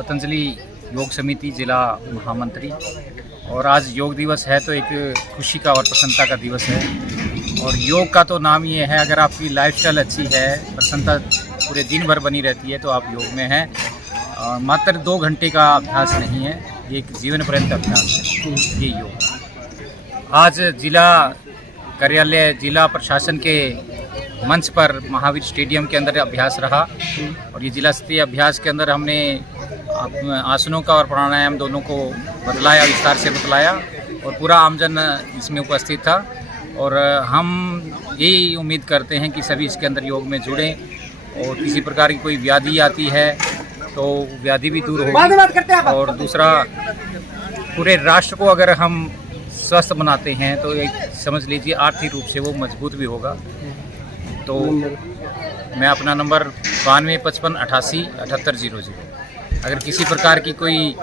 पतंजलि योग समिति जिला महामंत्री। और आज योग दिवस है तो एक खुशी का और प्रसन्नता का दिवस है। और योग का तो नाम ये है, अगर आपकी लाइफस्टाइल अच्छी है, प्रसन्नता पूरे दिन भर बनी रहती है तो आप योग में हैं। मात्र 2 घंटे का अभ्यास नहीं है, ये एक जीवन पर्यंत अभ्यास है ये योग। आज जिला कार्यालय, जिला प्रशासन के मंच पर महावीर स्टेडियम के अंदर अभ्यास रहा। और ये जिला स्तरीय अभ्यास के अंदर हमने आसनों का और प्राणायाम दोनों को बतलाया, विस्तार से बतलाया और पूरा आमजन इसमें उपस्थित था। और हम यही उम्मीद करते हैं कि सभी इसके अंदर योग में जुड़ें और किसी प्रकार की कोई व्याधि आती है तो व्याधि भी दूर होगी। और दूसरा, पूरे राष्ट्र को अगर हम स्वस्थ बनाते हैं तो एक समझ लीजिए आर्थिक रूप से वो मजबूत भी होगा। तो मैं अपना नंबर 9255887800, अगर किसी प्रकार की कोई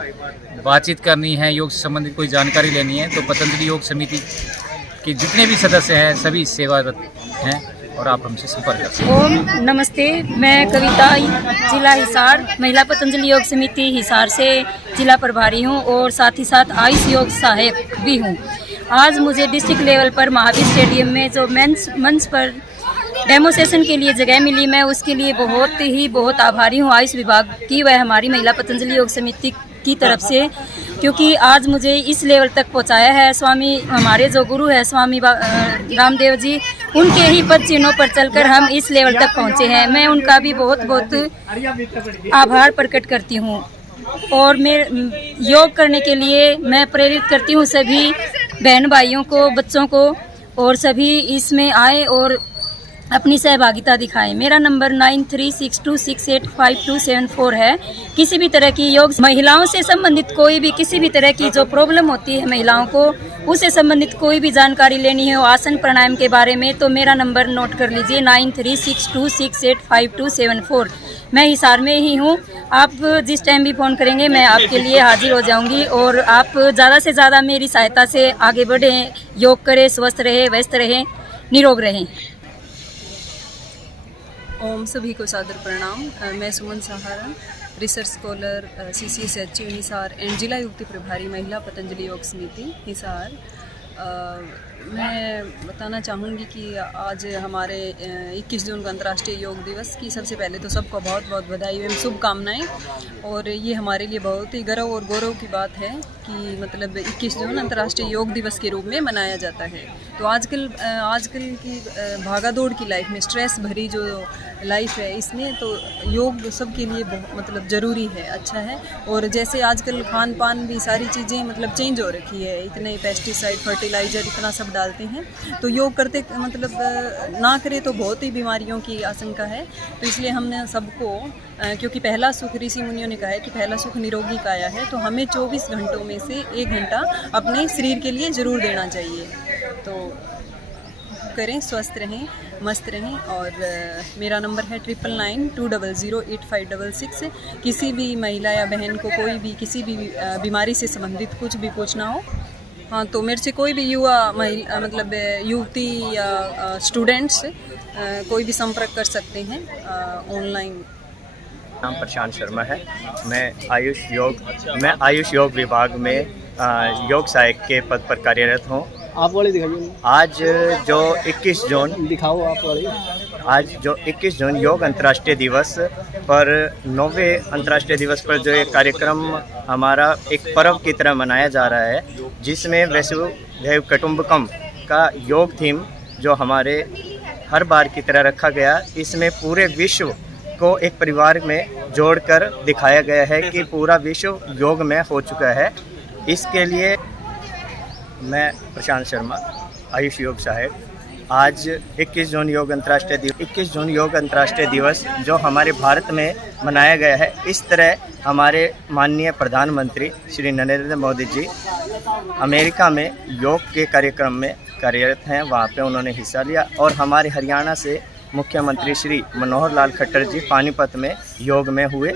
बातचीत करनी है, योग से संबंधित कोई जानकारी लेनी है तो पतंजलि योग समिति के जितने भी सदस्य हैं सभी सेवारत हैं और आप हमसे संपर्क कर सकते हैं। ओम नमस्ते, मैं कविता, जिला हिसार, महिला पतंजलि योग समिति हिसार से जिला प्रभारी हूं और साथ ही साथ आयुष योग सहायक भी हूं। आज मुझे डिस्ट्रिक्ट लेवल पर महावीर स्टेडियम में जो मंच पर डेमोस्ट्रेशन के लिए जगह मिली, मैं उसके लिए बहुत आभारी हूँ आयुष विभाग की व हमारी महिला पतंजलि योग समिति की तरफ से, क्योंकि आज मुझे इस लेवल तक पहुँचाया है। स्वामी, हमारे जो गुरु है स्वामी रामदेव जी, उनके ही पद चिन्हों पर चलकर हम इस लेवल तक पहुँचे हैं। मैं उनका भी बहुत आभार प्रकट करती हूँ। और मैं योग करने के लिए मैं प्रेरित करती हूँ सभी बहन भाइयों को, बच्चों को, और सभी इसमें आए और अपनी सहभागिता दिखाएं। मेरा नंबर 9362685274 है। किसी भी तरह की योग, महिलाओं से संबंधित कोई भी किसी भी तरह की जो प्रॉब्लम होती है महिलाओं को, उससे संबंधित कोई भी जानकारी लेनी हो आसन प्राणायाम के बारे में, तो मेरा नंबर नोट कर लीजिए 9362685274। मैं हिसार में ही हूँ। आप जिस टाइम भी फ़ोन करेंगे मैं आपके लिए हाजिर हो जाऊँगी। और आप ज़्यादा से ज़्यादा मेरी सहायता से आगे बढ़ें, योग करें, स्वस्थ रहें, व्यस्त रहें, निरोग रहें। ओम सभी को सादर प्रणाम। मैं Suman Saharan, research scholar, CCSHU Hisar and जिला युक्ति प्रभारी महिला पतंजलि योग समिति हिसार। मैं बताना चाहूँगी कि आज हमारे 21 जून को अंतर्राष्ट्रीय योग दिवस की सबसे पहले तो सबको बहुत बहुत बधाई एवं शुभकामनाएं। और ये हमारे लिए बहुत ही गर्व और गौरव की बात है कि मतलब 21 जून अंतर्राष्ट्रीय योग दिवस के रूप में मनाया जाता है। तो आजकल की भागादौड़ की लाइफ में, स्ट्रेस भरी जो लाइफ है, इसमें तो योग सबके लिए मतलब ज़रूरी है, अच्छा है। और जैसे आजकल खान पान भी सारी चीज़ें मतलब चेंज हो रखी है, इतने पेस्टिसाइड, फर्टिलाइज़र इतना सब डालते हैं, तो योग करते मतलब ना करें तो बहुत ही बीमारियों की आशंका है। तो इसलिए हमने सबको, क्योंकि पहला सुख ऋषि मुनियों ने कहा है कि पहला सुख निरोगी काया है, तो हमें 24 घंटों में से 1 घंटा अपने शरीर के लिए ज़रूर देना चाहिए। तो करें, स्वस्थ रहें, मस्त रहें। और मेरा नंबर है 9992008566। किसी भी महिला या बहन को कोई भी किसी भी बीमारी से संबंधित कुछ भी पूछना हो, हाँ, तो मेरे से कोई भी युवा महिला मतलब युवती या स्टूडेंट्स कोई भी संपर्क कर सकते हैं ऑनलाइन। नाम प्रशांत शर्मा है। मैं आयुष योग विभाग में योग सहायक के पद पर कार्यरत हूँ। आप वाले दिखाइए। आज जो 21 जून दिखाओ आप वाले। आज जो 21 जून योग अंतर्राष्ट्रीय दिवस पर 9वें अंतर्राष्ट्रीय दिवस पर जो ये कार्यक्रम हमारा एक पर्व की तरह मनाया जा रहा है, जिसमें वसुधैव कुटुंबकम का योग थीम जो हमारे हर बार की तरह रखा गया, इसमें पूरे विश्व को एक परिवार में जोड़कर दिखाया गया है कि पूरा विश्व योग में हो चुका है। इसके लिए मैं प्रशांत शर्मा, आयुष योग सहायक, आज 21 जून योग अंतर्राष्ट्रीय दिवस जो हमारे भारत में मनाया गया है, इस तरह हमारे माननीय प्रधानमंत्री श्री नरेंद्र मोदी जी अमेरिका में योग के कार्यक्रम में कार्यरत हैं, वहाँ पे उन्होंने हिस्सा लिया। और हमारे हरियाणा से मुख्यमंत्री श्री मनोहर लाल खट्टर जी पानीपत में योग में हुए।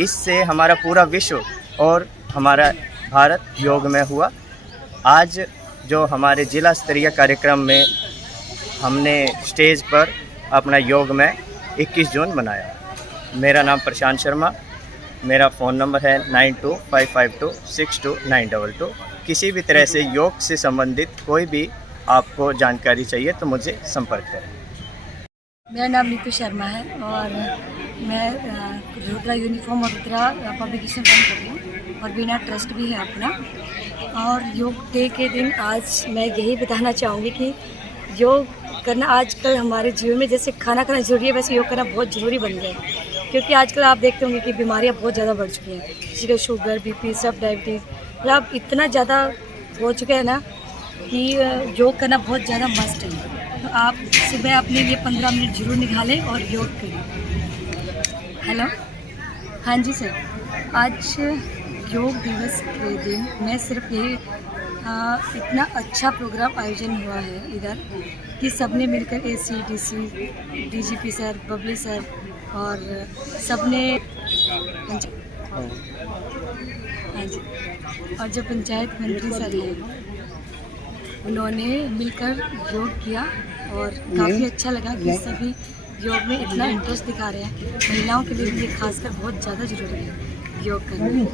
इससे हमारा पूरा विश्व और हमारा भारत योग में हुआ। आज जो हमारे जिला स्तरीय कार्यक्रम में हमने स्टेज पर अपना योग में 21 जून मनाया। मेरा नाम प्रशांत शर्मा, मेरा फ़ोन नंबर है 9255262922। किसी भी तरह से योग से संबंधित कोई भी आपको जानकारी चाहिए तो मुझे संपर्क करें। मेरा नाम नीतू शर्मा है और मैं रुद्रा यूनिफॉर्म और रुद्रा पब्लिकेशन रन कर रही हूँ और बिना ट्रस्ट भी है अपना। और योग डे के दिन आज मैं यही बताना चाहूँगी कि योग करना आजकल हमारे जीवन में जैसे खाना खाना ज़रूरी है, वैसे योग करना बहुत ज़रूरी बन गया है। क्योंकि आजकल आप देखते होंगे कि बीमारियाँ बहुत ज़्यादा बढ़ चुकी हैं, किसी को शुगर, बीपी, सब डायबिटीज़, मतलब इतना ज़्यादा हो चुका है ना कि योग करना बहुत ज़्यादा मस्ट है। तो आप सुबह अपने लिए 15 मिनट जरूर निकालें और योग करें। हेलो, हाँ जी सर, आज योग दिवस के दिन मैं सिर्फ यही इतना अच्छा प्रोग्राम आयोजन हुआ है इधर कि सबने मिलकर ACDC, DGP sir, Babli sir और सबने हाँ जी, और जो पंचायत मंत्री सर हैं उन्होंने मिलकर योग किया और काफ़ी अच्छा लगा कि सभी योग में इतना इंटरेस्ट दिखा रहे हैं। महिलाओं के लिए भी ये खासकर बहुत ज़्यादा ज़रूरी है योग करना।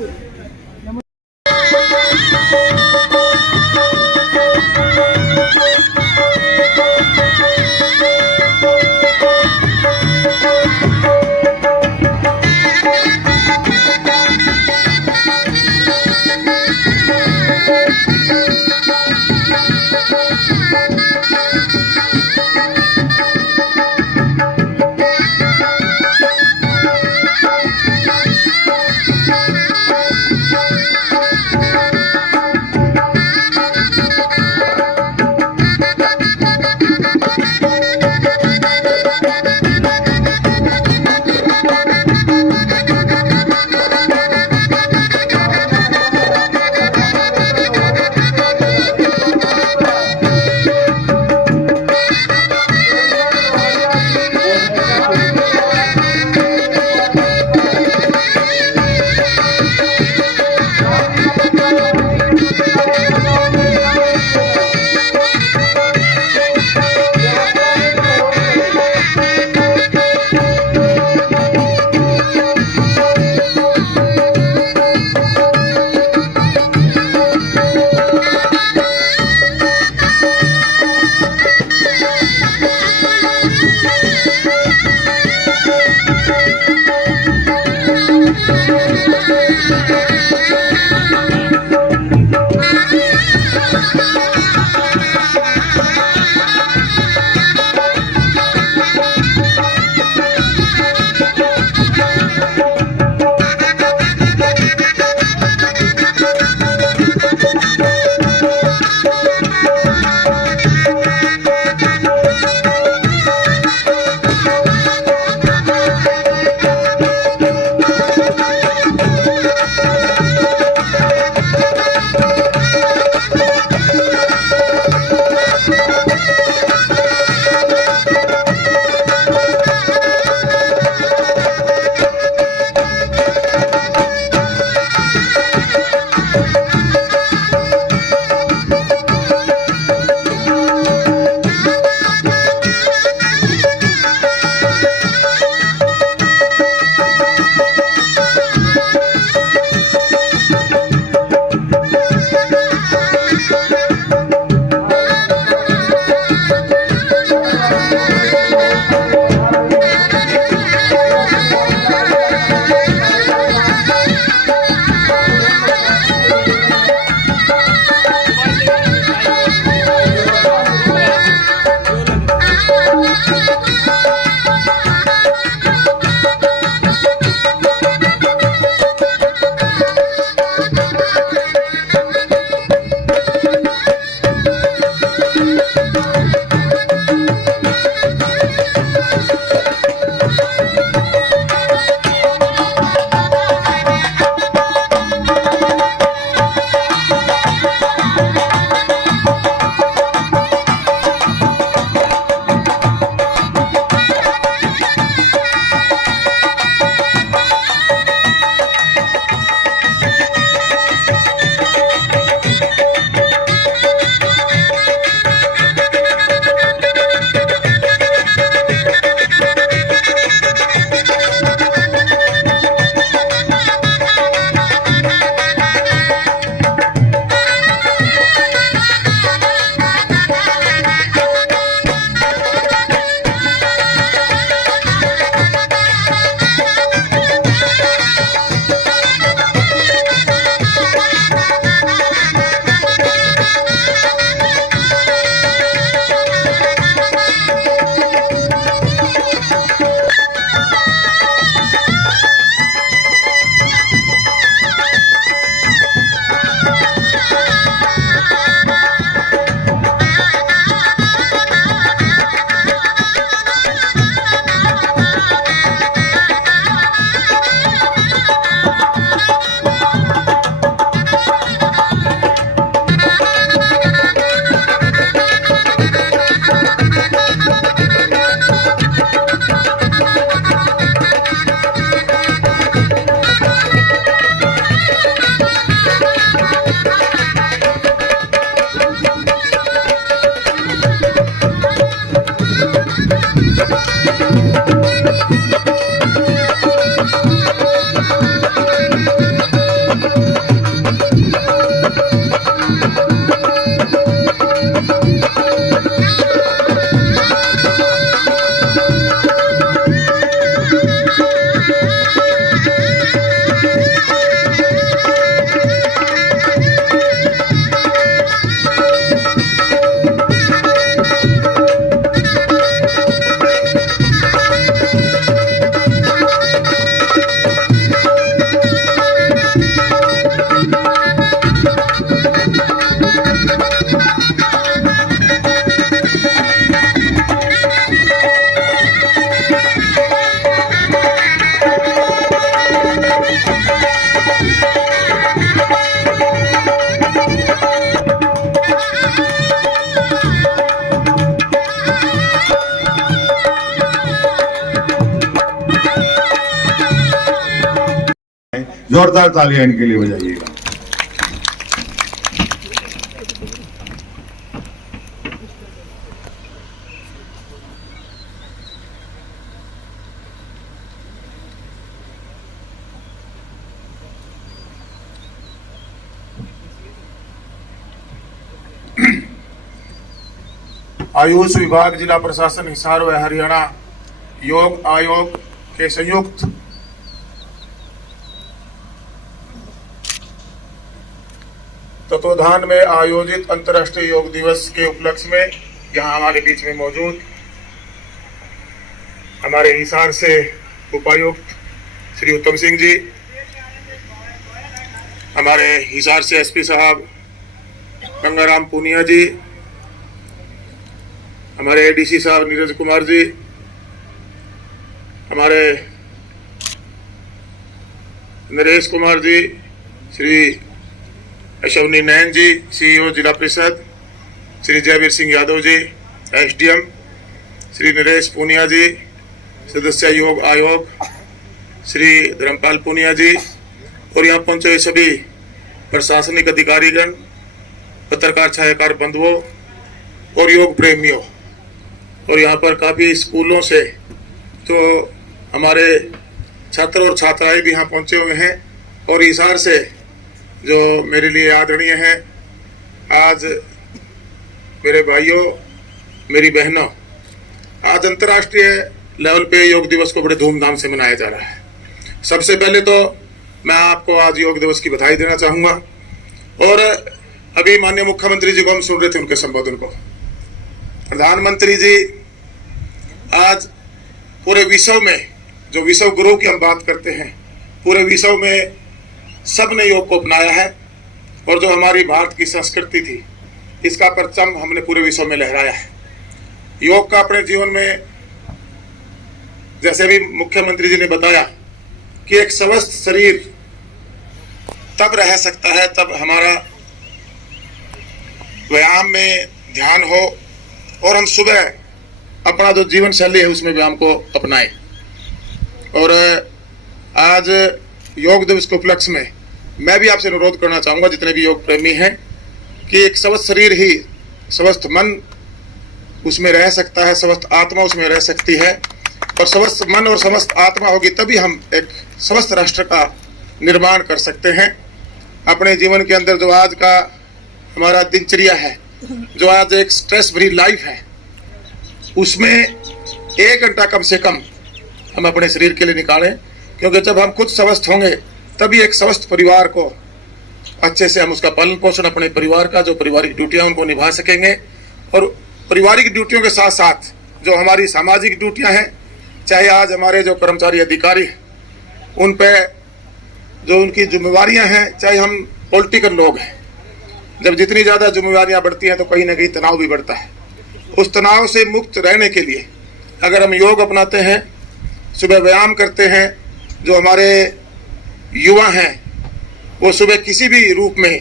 जोरदार तालियां इनके लिए बजाइएगा। आयुष विभाग, जिला प्रशासन हिसार व हरियाणा योग आयोग के संयुक्त तत्वाधान में आयोजित अंतर्राष्ट्रीय योग दिवस के उपलक्ष्य में यहाँ हमारे बीच में मौजूद हमारे हिसार से उपायुक्त श्री उत्तम सिंह जी, हमारे हिसार से एसपी साहब गंगाराम पूनिया जी, हमारे एडीसी साहब नीरज कुमार जी, हमारे नरेश कुमार जी, श्री अश्वनी नैन जी, सीईओ जिला परिषद, श्री जयवीर सिंह यादव जी, एसडीएम, श्री नरेश पूनिया जी, सदस्य योग आयोग, श्री धर्मपाल पूनिया जी, और यहाँ पहुंचे सभी प्रशासनिक अधिकारीगण, पत्रकार छायाकार बंधुओं और योग प्रेमियों, और यहाँ पर काफ़ी स्कूलों से तो हमारे छात्र और छात्राएं भी यहाँ पहुँचे हुए हैं, और हिसार से जो मेरे लिए आदरणीय हैं। आज मेरे भाइयों, मेरी बहनों, आज अंतर्राष्ट्रीय लेवल पे योग दिवस को बड़े धूमधाम से मनाया जा रहा है। सबसे पहले तो मैं आपको आज योग दिवस की बधाई देना चाहूँगा, और अभी माननीय मुख्यमंत्री जी को हम सुन रहे थे उनके संबोधन को। प्रधानमंत्री जी आज पूरे विश्व में, जो विश्व गुरु की हम बात करते हैं, पूरे विश्व में सबने योग को अपनाया है, और जो हमारी भारत की संस्कृति थी इसका परचम हमने पूरे विश्व में लहराया है। योग का अपने जीवन में, जैसे भी मुख्यमंत्री जी ने बताया कि एक स्वस्थ शरीर तब रह सकता है तब हमारा व्यायाम में ध्यान हो, और हम सुबह अपना जो जीवन शैली है उसमें व्यायाम को अपनाएं। और आज योग दिवस के उपलक्ष्य में मैं भी आपसे अनुरोध करना चाहूँगा, जितने भी योग प्रेमी हैं, कि एक स्वस्थ शरीर ही स्वस्थ मन उसमें रह सकता है, स्वस्थ आत्मा उसमें रह सकती है, और स्वस्थ मन और स्वस्थ आत्मा होगी तभी हम एक स्वस्थ राष्ट्र का निर्माण कर सकते हैं। अपने जीवन के अंदर जो आज का हमारा दिनचर्या है, जो आज एक स्ट्रेस भरी लाइफ है, उसमें 1 घंटा कम से कम हम अपने शरीर के लिए निकालें, क्योंकि जब हम खुद स्वस्थ होंगे तभी एक स्वस्थ परिवार को अच्छे से हम उसका पालन पोषण, अपने परिवार का जो पारिवारिक ड्यूटियां उनको निभा सकेंगे। और पारिवारिक ड्यूटियों के साथ साथ जो हमारी सामाजिक ड्यूटियां हैं, चाहे आज हमारे जो कर्मचारी अधिकारी उन पे जो उनकी जिम्मेवारियां हैं, चाहे हम पॉलिटिकल लोग हैं, जब जितनी ज़्यादा जिम्मेवारियां बढ़ती हैं तो कहीं ना कहीं तनाव भी बढ़ता है। उस तनाव से मुक्त रहने के लिए अगर हम योग अपनाते हैं, सुबह व्यायाम करते हैं, जो हमारे युवा हैं वो सुबह किसी भी रूप में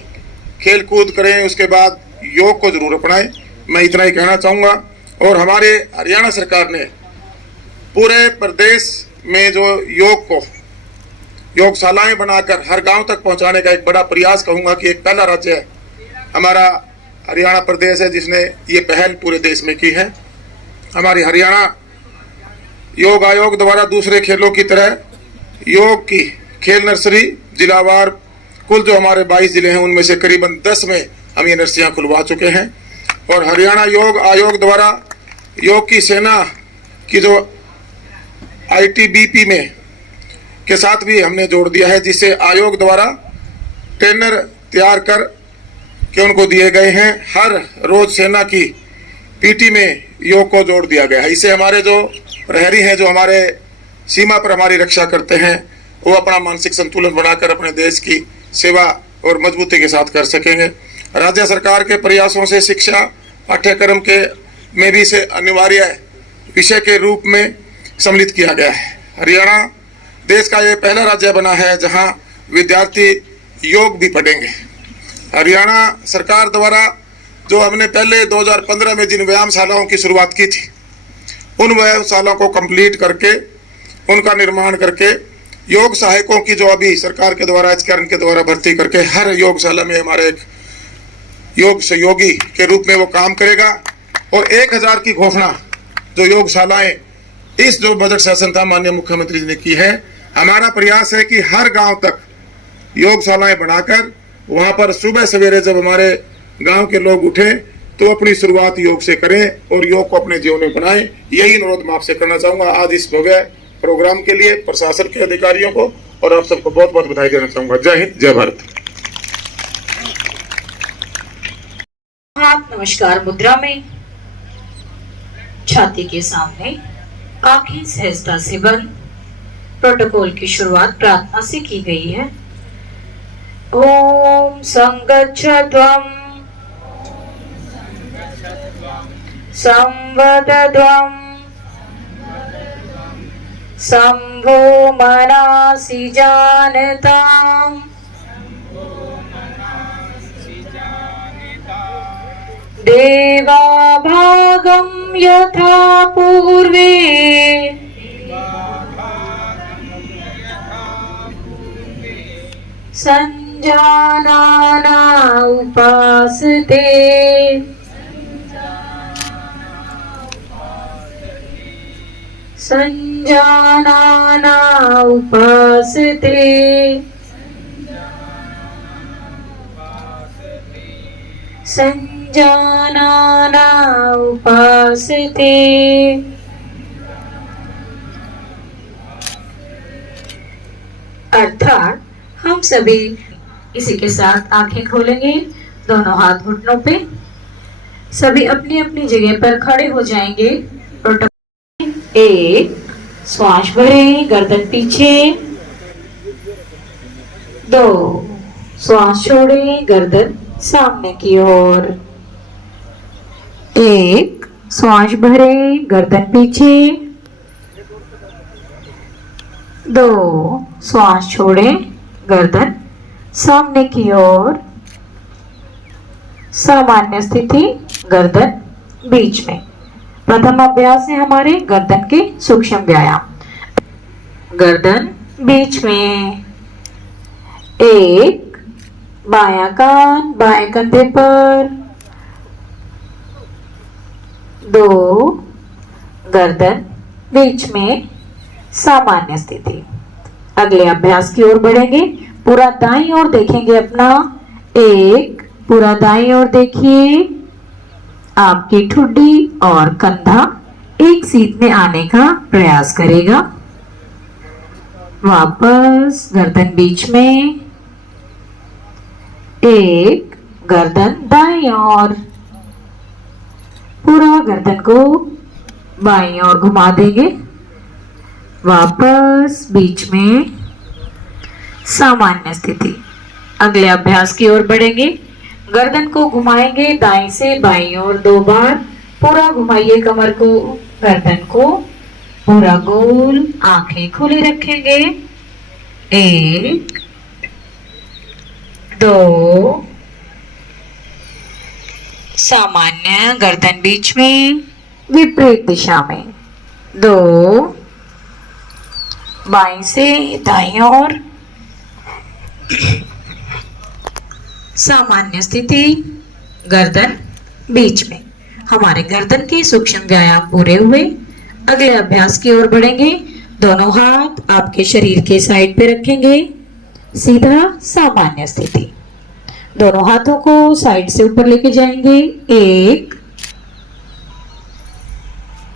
खेल कूद करें, उसके बाद योग को जरूर अपनाएं। मैं इतना ही कहना चाहूँगा। और हमारे हरियाणा सरकार ने पूरे प्रदेश में जो योग को योगशालाएं बनाकर हर गांव तक पहुंचाने का एक बड़ा प्रयास, कहूँगा कि एक पहला राज्य है हमारा हरियाणा प्रदेश है जिसने ये पहल पूरे देश में की है। हमारी हरियाणा योग आयोग द्वारा दूसरे खेलों की तरह योग की खेल नर्सरी जिलावार, कुल जो हमारे 22 जिले हैं उनमें से करीबन 10 में हम ये नर्सरियाँ खुलवा चुके हैं। और हरियाणा योग आयोग द्वारा योग की सेना की जो ITBP में के साथ भी हमने जोड़ दिया है, जिससे आयोग द्वारा ट्रेनर तैयार कर के उनको दिए गए हैं। हर रोज सेना की PT में योग को जोड़ दिया गया है। इससे हमारे जो प्रहरी हैं, जो हमारे सीमा पर हमारी रक्षा करते हैं, वो अपना मानसिक संतुलन बनाकर अपने देश की सेवा और मजबूती के साथ कर सकेंगे। राज्य सरकार के प्रयासों से शिक्षा पाठ्यक्रम के में भी इसे अनिवार्य विषय के रूप में सम्मिलित किया गया है। हरियाणा देश का ये पहला राज्य बना है जहां विद्यार्थी योग भी पढ़ेंगे। हरियाणा सरकार द्वारा जो हमने पहले 2015 में जिन व्यायामशालाओं की शुरुआत की थी, उन व्यायामशालाओं को कंप्लीट करके, उनका निर्माण करके योग सहायकों की जो अभी सरकार के द्वारा एचकेआरएन के द्वारा भर्ती करके हर योगशाला में हमारे एक योग सहयोगी के रूप में वो काम करेगा। और 1000 की घोषणा जो योगशालाएं इस जो बजट सेशन था माननीय मुख्यमंत्री जी ने की है। हमारा प्रयास है कि हर गांव तक योगशालाएं बनाकर वहां पर सुबह सवेरे जब हमारे गांव के लोग उठें तो अपनी शुरुआत योग से करें और योग को अपने जीवन में बनाएं। यही अनुरोध मैं आपसे करना चाहूंगा आज इस भव्य प्रोग्राम के लिए प्रशासन के अधिकारियों को, और आप सबको बहुत बहुत बधाई देना चाहूंगा। जय हिंद, जय भारत। हाथ नमस्कार मुद्रा में, छाती के सामने, आंखें सहजता से बंद। प्रोटोकॉल की शुरुआत प्रार्थना से की गई है। ओम संगच्छध्वम् संवदध्वम् शंभो मनासि जानताम् देवाभागं यथा पूर्वे संजानाना उपासते संजानाना उपासते संजानाना उपासते। अर्थात हम सभी इसी के साथ आंखें खोलेंगे, दोनों हाथ घुटनों पे, सभी अपनी अपनी जगह पर खड़े हो जाएंगे। एक श्वास भरें, गर्दन पीछे। 2 श्वास छोड़ें, गर्दन सामने की ओर। 1 श्वास भरें, गर्दन पीछे। 2 श्वास छोड़ें, गर्दन सामने की ओर। सामान्य स्थिति, गर्दन बीच में। प्रथम अभ्यास है हमारे गर्दन के सूक्ष्म व्यायाम। गर्दन बीच में। 1 बायां कान बाएं कंधे पर। 2 गर्दन बीच में, सामान्य स्थिति। अगले अभ्यास की ओर बढ़ेंगे। पूरा दाईं ओर देखेंगे अपना। 1 पूरा दाईं ओर देखिए। आपकी ठुड्डी और कंधा एक सीध में आने का प्रयास करेगा। वापस गर्दन बीच में। 1 गर्दन दाईं ओर। पूरा गर्दन को बाईं ओर घुमा देंगे। वापस बीच में, सामान्य स्थिति। अगले अभ्यास की ओर बढ़ेंगे। गर्दन को घुमाएंगे दाएं से बाईं ओर 2 बार। पूरा घुमाइए कमर को, गर्दन को पूरा गोल। आंखें खुली रखेंगे। 1 2 सामान्य, गर्दन बीच में, विपरीत दिशा में। 2 बाईं से दाईं ओर, सामान्य स्थिति, गर्दन बीच में। हमारे गर्दन के सूक्ष्म व्यायाम पूरे हुए। अगले अभ्यास की ओर बढ़ेंगे। दोनों हाथ आपके शरीर के साइड पे रखेंगे, सीधा सामान्य स्थिति। दोनों हाथों को साइड से ऊपर लेके जाएंगे। 1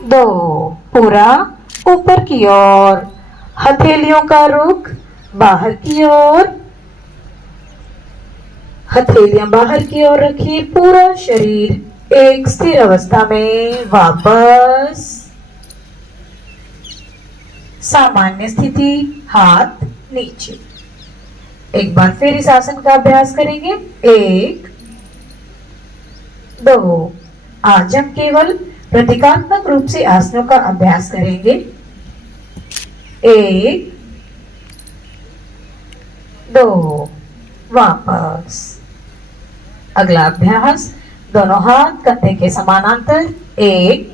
2 पूरा ऊपर की ओर। हथेलियों का रुख बाहर की ओर। हथेलियां बाहर की ओर रखिए। पूरा शरीर एक स्थिर अवस्था में। वापस सामान्य स्थिति, हाथ नीचे। एक बार फिर इस आसन का अभ्यास करेंगे। 1 2 आज हम केवल प्रतीकात्मक रूप से आसनों का अभ्यास करेंगे। 1 2 वापस। अगला अभ्यास, दोनों हाथ कंधे के समानांतर। 1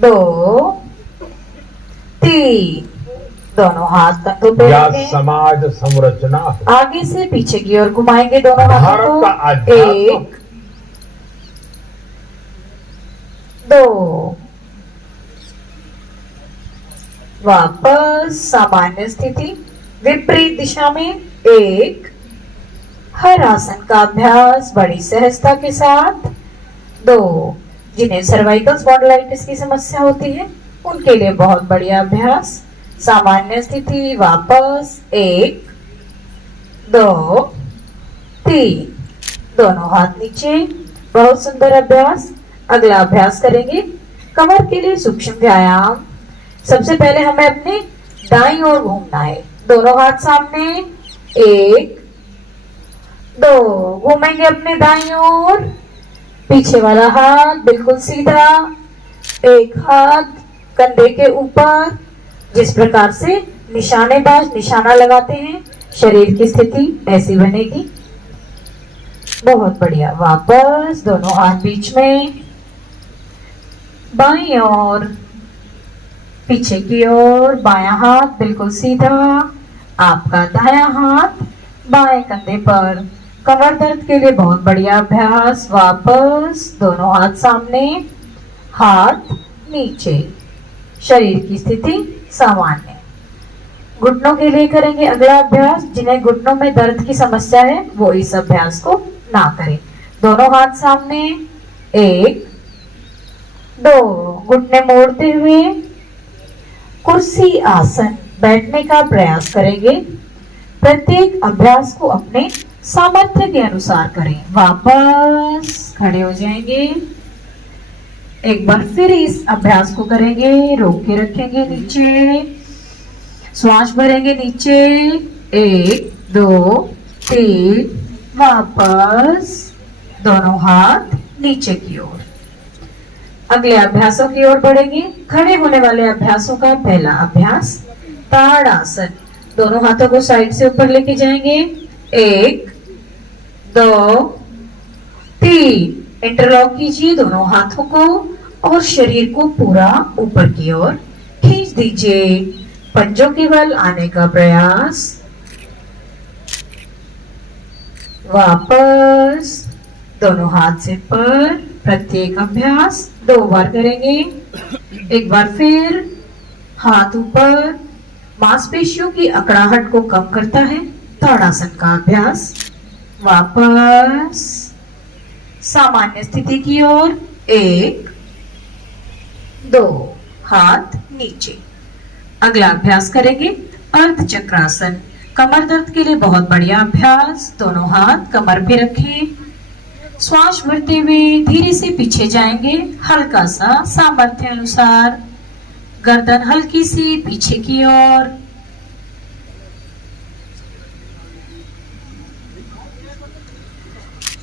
2 3 दोनों हाथ कंधों पे या रखें। समाज संरचना है। आगे से पीछे की ओर घुमाएंगे दोनों भारत हाथों का को। अध्यात्म। 1 2 वापस सामान्य स्थिति, विपरीत दिशा में 1। हर आसन का अभ्यास बड़ी सहजता के साथ। 2 जिन्हें सर्वाइकल स्पॉन्डिलाइटिस की समस्या होती है उनके लिए बहुत बढ़िया अभ्यास। सामान्य स्थिति, वापस 1 2 3, दोनों हाथ नीचे। बहुत सुंदर अभ्यास। अगला अभ्यास करेंगे कमर के लिए सूक्ष्म व्यायाम। सबसे पहले हमें अपने दाईं ओर घूमना है, दोनों हाथ सामने। 1 2 घूमेंगे अपने दाईं ओर, पीछे वाला हाथ बिल्कुल सीधा, एक हाथ कंधे के ऊपर। जिस प्रकार से निशानेबाज निशाना लगाते हैं, शरीर की स्थिति ऐसी बनेगी। बहुत बढ़िया। वापस दोनों हाथ बीच में, बाईं ओर, पीछे की ओर, बायां हाथ बिल्कुल सीधा, आपका दायां हाथ बाएं कंधे पर। कमर दर्द के लिए बहुत बढ़िया अभ्यास। वापस दोनों हाथ सामने, हाथ नीचे, शरीर की स्थिति सामान्य। घुटनों के लिए करेंगे अगला अभ्यास। जिन्हें घुटनों में दर्द की समस्या है वो इस अभ्यास को ना करें। दोनों हाथ सामने, 1 2 घुटने मोड़ते हुए कुर्सी आसन बैठने का प्रयास करेंगे। प्रत्येक अभ्यास को अपने सामर्थ्य के अनुसार करें। वापस खड़े हो जाएंगे। एक बार फिर इस अभ्यास को करेंगे, रोक के रखेंगे नीचे, श्वास भरेंगे नीचे। 1 2 3, वापस दोनों हाथ नीचे की ओर। अगले अभ्यासों की ओर बढ़ेंगे। खड़े होने वाले अभ्यासों का पहला अभ्यास ताड़ासन। दोनों हाथों को साइड से ऊपर लेके जाएंगे। 1 2 3, इंटरलॉक कीजिए दोनों हाथों को और शरीर को पूरा ऊपर की ओर खींच दीजिए। पंजों के बल आने का प्रयास। वापस दोनों हाथ से पर। प्रत्येक अभ्यास 2 बार करेंगे। एक बार फिर हाथ ऊपर, मांसपेशियों की अकड़ाहट को कम करता है ताड़ासन का अभ्यास। वापस सामान्य स्थिति की ओर। 1 2, हाथ नीचे। अगला अभ्यास करेंगे अर्ध चक्रासन। कमर दर्द के लिए बहुत बढ़िया अभ्यास। दोनों हाथ कमर पे रखें, श्वास भरते हुए धीरे से पीछे जाएंगे, हल्का सा सामर्थ्य अनुसार। गर्दन हल्की सी पीछे की ओर।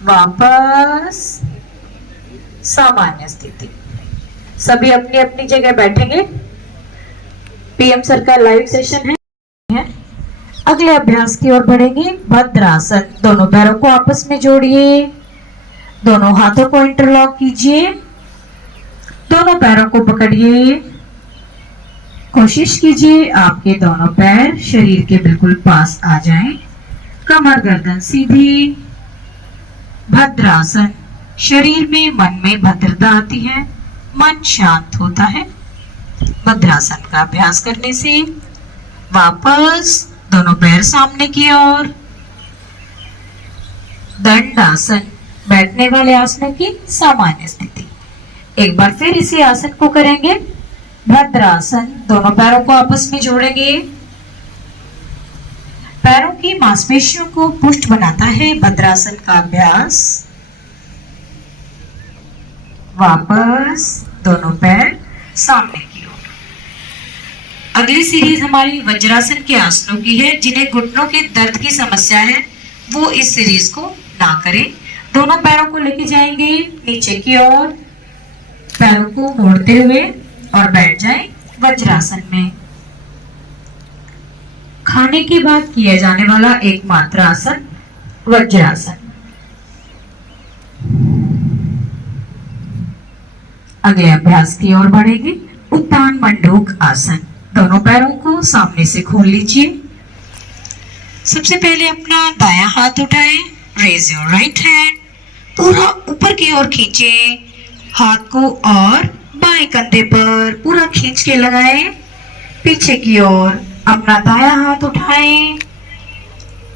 वापस सामान्य स्थिति। सभी अपनी अपनी जगह बैठेंगे। पीएम सर का लाइव सेशन है। अगले अभ्यास की ओर बढ़ेंगे भद्रासन। दोनों पैरों को आपस में जोड़िए, दोनों हाथों को इंटरलॉक कीजिए, दोनों पैरों को पकड़िए। कोशिश कीजिए आपके दोनों पैर शरीर के बिल्कुल पास आ जाएं। कमर गर्दन सीधी। भद्रासन। शरीर में मन में भद्रता आती है, मन शांत होता है भद्रासन का अभ्यास करने से। वापस दोनों पैर सामने की ओर। दंडासन। बैठने वाले आसनों की सामान्य स्थिति। एक बार फिर इसी आसन को करेंगे भद्रासन। दोनों पैरों को आपस में जोड़ेंगे। पैरों की मांसपेशियों को पुष्ट बनाता है भद्रासन का अभ्यास। वापस दोनों पैर सामने की ओर। अगली सीरीज हमारी वज्रासन के आसनों की है। जिन्हें घुटनों के दर्द की समस्या है वो इस सीरीज को ना करें। दोनों पैरों को लेके जाएंगे नीचे की ओर, पैरों को मोड़ते हुए और बैठ जाएं वज्रासन में। खाने के बाद किया जाने वाला एकमात्र आसन वज्रासन। अगले अभ्यास की ओर बढ़ेंगे उत्तान मंडूक आसन। दोनों पैरों को सामने से खोल लीजिए। सबसे पहले अपना दायां हाथ उठाएं, रेज योर राइट हैंड, पूरा ऊपर की ओर खींचें हाथ को और बाएं कंधे पर पूरा खींच के लगाएं। पीछे की ओर अपना दायां हाथ उठाएं,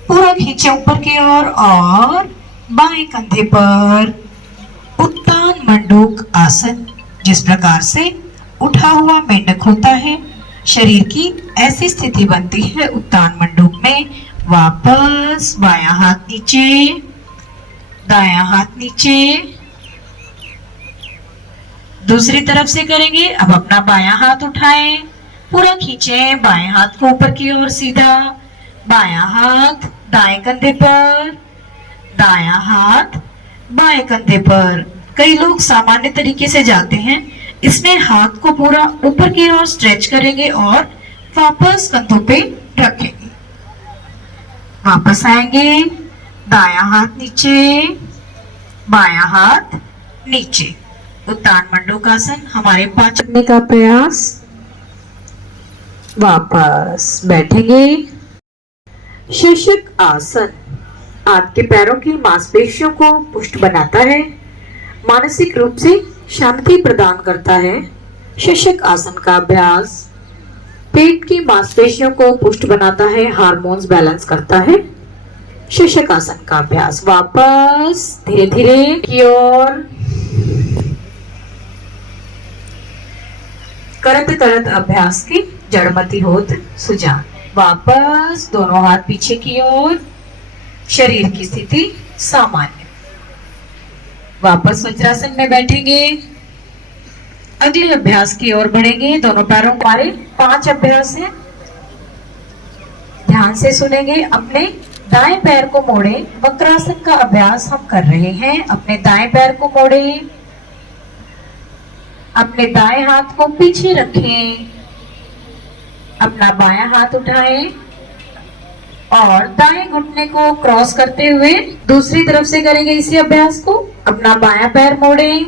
पूरा खींचे ऊपर की ओर और बाएं कंधे पर उत्तान मंडूक आसन। जिस प्रकार से उठा हुआ मेंढक होता है, शरीर की ऐसी स्थिति बनती है उत्तान मंडूक में। वापस बायां हाथ नीचे, दायां हाथ नीचे। दूसरी तरफ से करेंगे। अब अपना बायां हाथ उठाएं, पूरा खींचें बाएं हाथ को ऊपर की ओर सीधा, बायां हाथ दाएं कंधे पर, दायां हाथ बाएं कंधे पर। कई लोग सामान्य तरीके से जाते हैं, इसमें हाथ को पूरा ऊपर की ओर स्ट्रेच करेंगे और वापस कंधों पे रखेंगे। वापस आएंगे, दायां हाथ नीचे, बायां हाथ नीचे। उत्तान मंडूकासन हमारे 5 करने का प्रयास। वापस बैठेंगे। शीर्षक आसन आपके पैरों की मांसपेशियों को पुष्ट बनाता है, मानसिक रूप से शांति प्रदान करता है। शीर्षक आसन का अभ्यास पेट की मांसपेशियों को पुष्ट बनाता है, हार्मोन्स बैलेंस करता है। शीर्षक आसन का अभ्यास। वापस धीरे धीरे की ओर करत करत अभ्यास की जड़मती होत सुजान। वापस दोनों हाथ पीछे की ओर, शरीर की स्थिति सामान्य। वापस वज्रासन में बैठेंगे। अगले अभ्यास की ओर बढ़ेंगे। दोनों पैरों हमारे 5 अभ्यास हैं, ध्यान से सुनेंगे। अपने दाएं पैर को मोड़े, वक्रासन का अभ्यास हम कर रहे हैं। अपने दाएं पैर को मोड़े, अपने दाएं हाथ को पीछे रखें, अपना बायां हाथ उठाएं और दाएं घुटने को क्रॉस करते हुए दूसरी तरफ से करेंगे इसी अभ्यास को। अपना बायां पैर मोड़ें,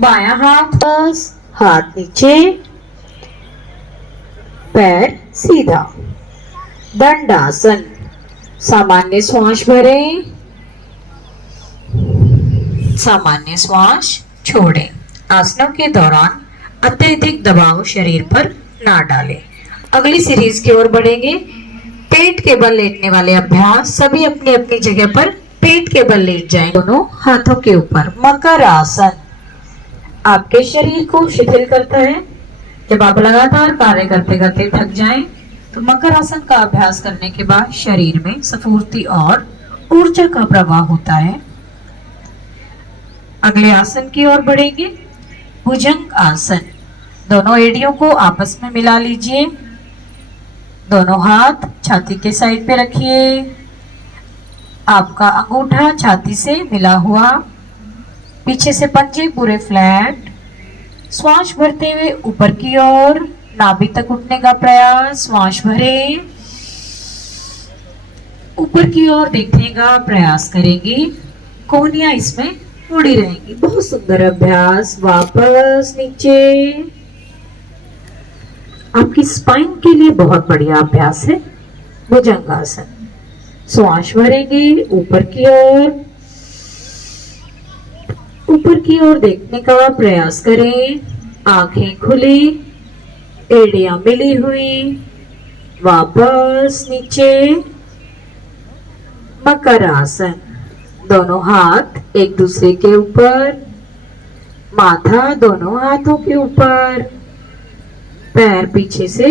बायां हाथ बस, हाथ नीचे, पैर सीधा। दंडासन। सामान्य श्वास भरें, सामान्य श्वास छोड़ें। आसनों के दौरान अत्यधिक दबाव शरीर पर ना डालें। अगली सीरीज की ओर बढ़ेंगे। पेट के बल लेटने वाले अभ्यास। सभी अपनी अपनी जगह पर पेट के बल लेट जाएं, दोनों हाथों के ऊपर। मकर आसन आपके शरीर को शिथिल करता है। जब आप लगातार कार्य करते करते थक जाएं, तो मकर आसन का अभ्यास करने के बाद शरीर में स्फूर्ति और ऊर्जा का प्रवाह होता है। अगले आसन की ओर बढ़ेंगे। भुजंग आसन। दोनों एड़ियों को आपस में मिला लीजिए, दोनों हाथ छाती के साइड पे रखिए, आपका अंगूठा छाती से मिला हुआ, पीछे से पंजे पूरे फ्लैट। श्वास भरते हुए ऊपर की ओर नाभि तक उठने का प्रयास। श्वास भरे, ऊपर की ओर देखने का प्रयास करेंगे, कोहनियां इसमें मुड़ी रहेंगी। बहुत सुंदर अभ्यास। वापस नीचे। आपकी स्पाइन के लिए बहुत बढ़िया अभ्यास है भुजंगासन। श्वास भरेंगे ऊपर की ओर, ऊपर की ओर देखने का प्रयास करें, आंखें खुली, एड़ियां मिली हुई। वापस नीचे। मकर आसन। दोनों हाथ एक दूसरे के ऊपर, माथा दोनों हाथों के ऊपर, पैर पीछे से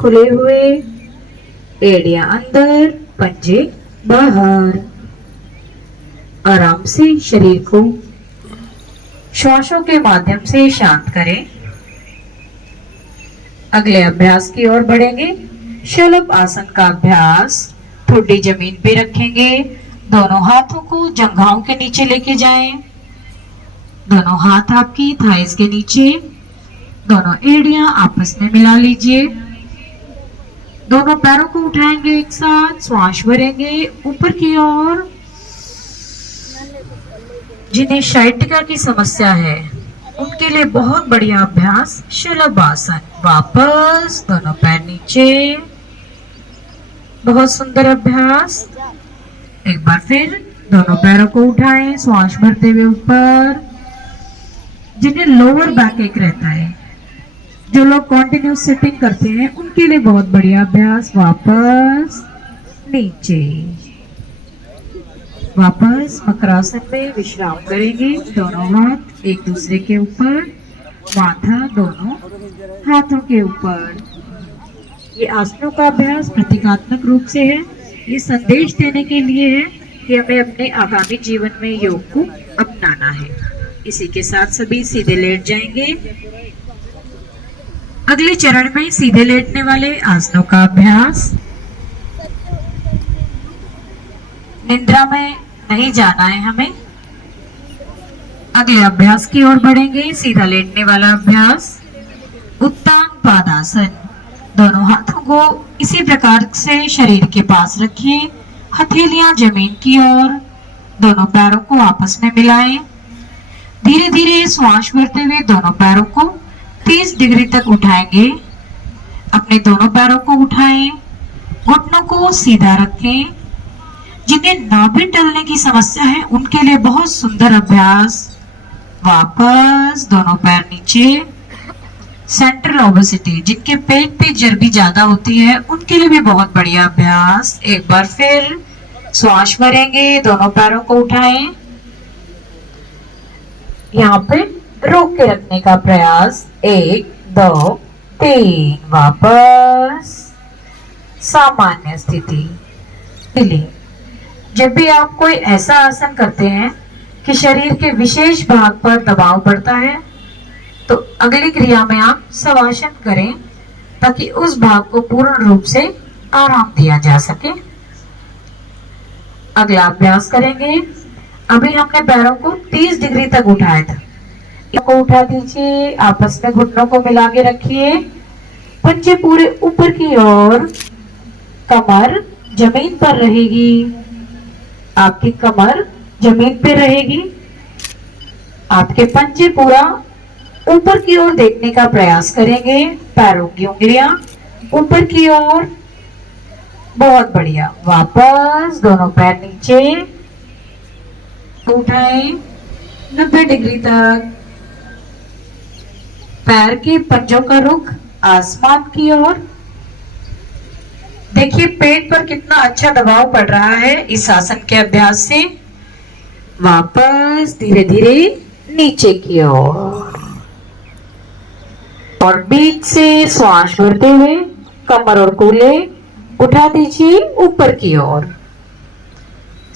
खुले हुए, एड़ियां अंदर, पंजे बाहर। आराम से शरीर को श्वासों के माध्यम से शांत करें। अगले अभ्यास की ओर बढ़ेंगे। शलभ आसन का अभ्यास। ठुड्डी जमीन पे रखेंगे, दोनों हाथों को जंघाओं के नीचे लेके जाएं, दोनों हाथ आपकी थाइस के नीचे, दोनों एड़ियां आपस में मिला लीजिए, दोनों पैरों को उठाएंगे एक साथ, श्वास भरेंगे ऊपर की ओर। जिन्हें शाइटिका की समस्या है उनके लिए बहुत बढ़िया अभ्यास शलभ आसन। वापस दोनों पैर नीचे, बहुत सुंदर अभ्यास। एक बार फिर दोनों पैरों को उठाएं, श्वास भरते हुए ऊपर। जिन्हें लोअर बैक एक रहता है, जो लोग कंटिन्यूस सिटिंग करते हैं, उनके लिए बहुत बढ़िया अभ्यास। वापस नीचे, वापस मकरासन में विश्राम करेंगे। दोनों हाथ एक दूसरे के ऊपर, माथा दोनों हाथों के ऊपर। ये आसनों का अभ्यास प्रतीकात्मक रूप से है। ये संदेश देने के लिए है कि हमें अपने आगामी जीवन में योग को अपनाना है। इसी के साथ सभी सीधे लेट जाएंगे। अगले चरण में सीधे लेटने वाले आसनों का अभ्यास। निद्रा में नहीं जाना है हमें। अगले अभ्यास की ओर बढ़ेंगे। सीधा लेटने वाला अभ्यास, उत्तान पादासन। दोनों हाथों को इसी प्रकार से शरीर के पास रखिए, हथेलियां जमीन की ओर, दोनों पैरों को आपस में मिलाएं। धीरे धीरे श्वास भरते हुए दोनों पैरों को 30 डिग्री तक उठाएंगे। अपने दोनों पैरों को उठाएं, घुटनों को सीधा रखें। जिन्हें नाभि टलने की समस्या है, उनके लिए बहुत सुंदर अभ्यास। वापस दोनों पैर नीचे। सेंट्रल ओबेसिटी, जिनके पेट पे चर्बी ज्यादा होती है, उनके लिए भी बहुत बढ़िया अभ्यास। एक बार फिर श्वास भरेंगे, दोनों पैरों को उठाएं। यहाँ पे रोक के रखने का प्रयास। 1 2 3, वापस सामान्य स्थिति। जब भी आप कोई ऐसा आसन करते हैं कि शरीर के विशेष भाग पर दबाव पड़ता है, तो अगली क्रिया में आप शवासन करें ताकि उस भाग को पूर्ण रूप से आराम दिया जा सके। अगला अभ्यास करेंगे। अभी हमने पैरों को 30 डिग्री तक उठाया था। को उठा दीजिए, आपस में घुटनों को मिला के रखिए। पंजे पूरे ऊपर की ओर, कमर जमीन पर रहेगी। आपकी कमर जमीन पे रहेगी। आपके पंजे पूरा ऊपर की ओर देखने का प्रयास करेंगे। पैरों की उंगलियां ऊपर की ओर। बहुत बढ़िया। वापस दोनों पैर नीचे उठाएं 90 डिग्री तक। पैर के पंजों का रुख आसमान की ओर। देखिए पेट पर कितना अच्छा दबाव पड़ रहा है इस आसन के अभ्यास से। वापस धीरे धीरे नीचे की ओर, और बीच से श्वास भरते हुए कमर और कूल्हे उठा दीजिए ऊपर की ओर।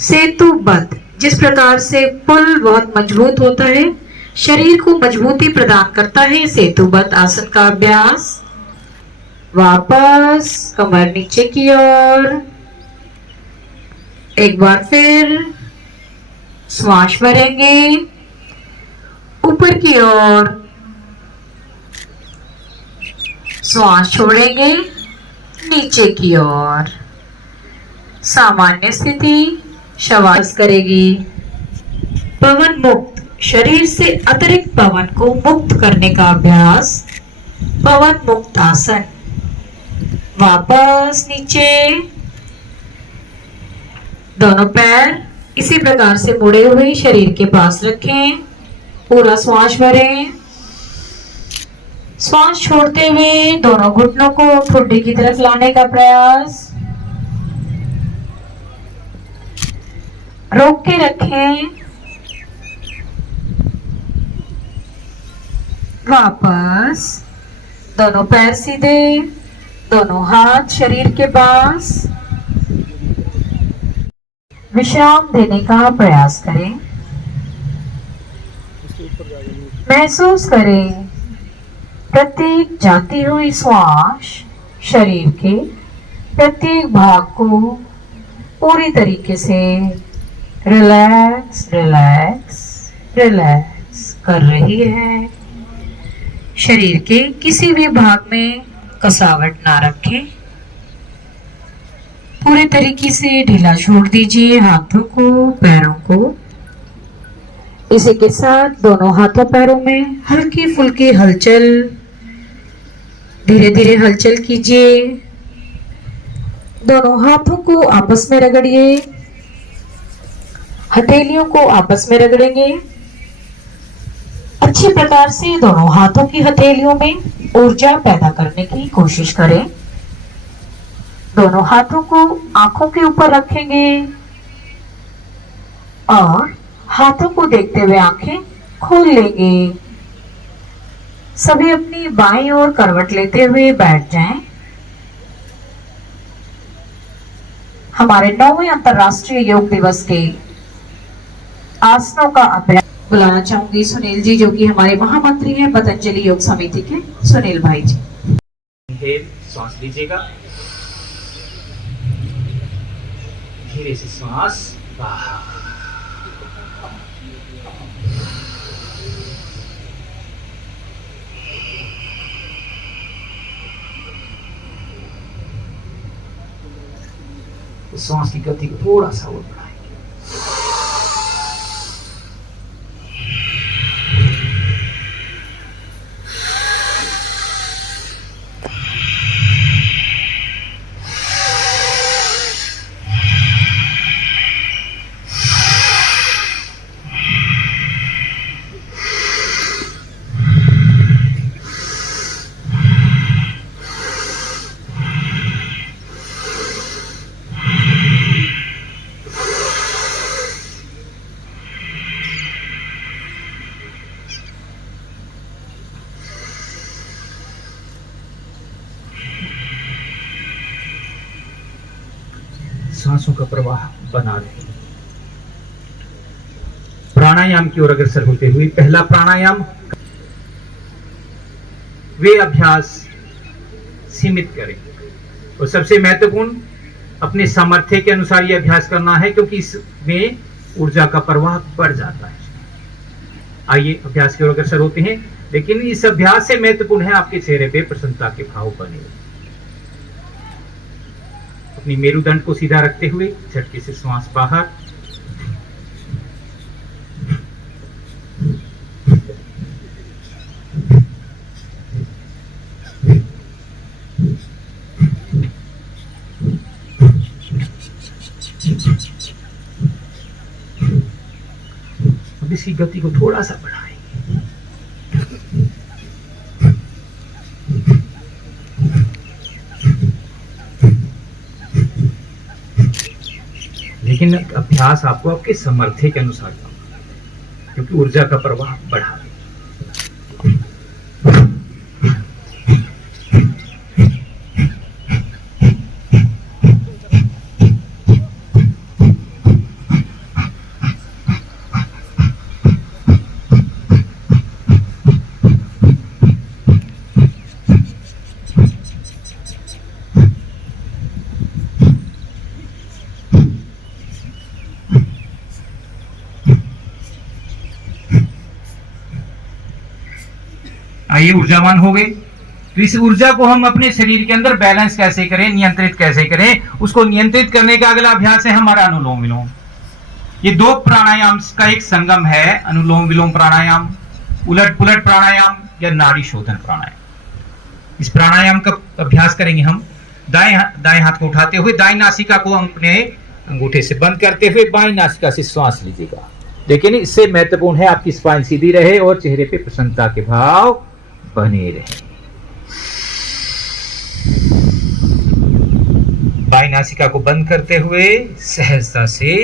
सेतुबद्ध, जिस प्रकार से पुल बहुत मजबूत होता है, शरीर को मजबूती प्रदान करता है, सेतुबद्ध आसन का अभ्यास। वापस कमर नीचे की ओर। एक बार फिर श्वास भरेंगे ऊपर की ओर, श्वास छोड़ेंगे नीचे की ओर। सामान्य स्थिति श्वास करेगी। पवन मुक्त, शरीर से अतिरिक्त पवन को मुक्त करने का अभ्यास, पवन मुक्त आसन। वापस नीचे, दोनों पैर इसी प्रकार से मुड़े हुए शरीर के पास रखें। पूरा श्वास भरें। श्वास छोड़ते हुए दोनों घुटनों को ठुड्डी की तरफ लाने का प्रयास। रोक के रखें। वापस दोनों पैर सीधे, दोनों हाथ शरीर के पास। विश्राम देने का प्रयास करें। महसूस करें प्रत्येक जाती हुई श्वास शरीर के प्रत्येक भाग को पूरी तरीके से रिलैक्स रिलैक्स रिलैक्स कर रही है। शरीर के किसी भी भाग में कसावट ना रखें। पूरे तरीके से ढीला छोड़ दीजिए हाथों को, पैरों को। इसी के साथ दोनों हाथों पैरों में हल्की फुल्की हलचल, धीरे धीरे हलचल कीजिए। दोनों हाथों को आपस में रगड़िए, हथेलियों को आपस में रगड़ेंगे। अच्छी प्रकार से दोनों हाथों की हथेलियों में ऊर्जा पैदा करने की कोशिश करें। दोनों हाथों को आंखों के ऊपर रखेंगे और हाथों को देखते हुए आंखें खोल लेंगे। सभी अपनी बाईं ओर करवट लेते हुए बैठ जाएं। हमारे 9वें अंतर्राष्ट्रीय योग दिवस के आसनों का अभ्यास बुलाना चाहूंगी सुनील जी, जो कि हमारे महामंत्री हैं पतंजलि योग समिति के। सुनील भाई जी, सांस लीजिएगा, धीरे से सांस बाहर। सांस की गति को थोड़ा सा और बढ़ाएंगे। सांसों का प्रवाह बना रहे। प्राणायाम की ओर अग्रसर होते हुए पहला प्राणायाम, वे अभ्यास सीमित करें और सबसे महत्वपूर्ण अपने सामर्थ्य के अनुसार यह अभ्यास करना है, क्योंकि इसमें ऊर्जा का प्रवाह बढ़ जाता है। आइए अभ्यास की ओर अग्रसर होते हैं, लेकिन इस अभ्यास से महत्वपूर्ण है आपके चेहरे पे प्रसन्नता के भाव बने। अपनी मेरुदंड को सीधा रखते हुए झटके से श्वास बाहर, अब इसकी गति को थोड़ा सा बढ़ाएं। लेकिन अभ्यास आपको आपके सामर्थ्य के अनुसार करना है, क्योंकि ऊर्जा का प्रवाह बढ़ा है। आइए ऊर्जावान हो गए, तो इस ऊर्जा को हम अपने शरीर के अंदर बैलेंस कैसे करें, नियंत्रित कैसे करें, उसको नियंत्रित करने का अगला अभ्यास है हमारा अनुलोम विलोम। ये दो प्राणायाम का एक संगम है, अनुलोम विलोम प्राणायाम, उलट पुलट प्राणायाम या नाड़ी शोधन प्राणायाम। इस प्राणायाम का अभ्यास करेंगे हम दाएं हाथ को उठाते हुए, दाएं नासिका को अपने अंगूठे से बंद करते हुए बाएं नासिका से श्वास लीजिएगा। लेकिन इससे महत्वपूर्ण है आपकी स्पाइन सीधी रहे और चेहरे पे प्रसन्नता के भाव बने रहे। बाईं नासिका को बंद करते हुए सहजता से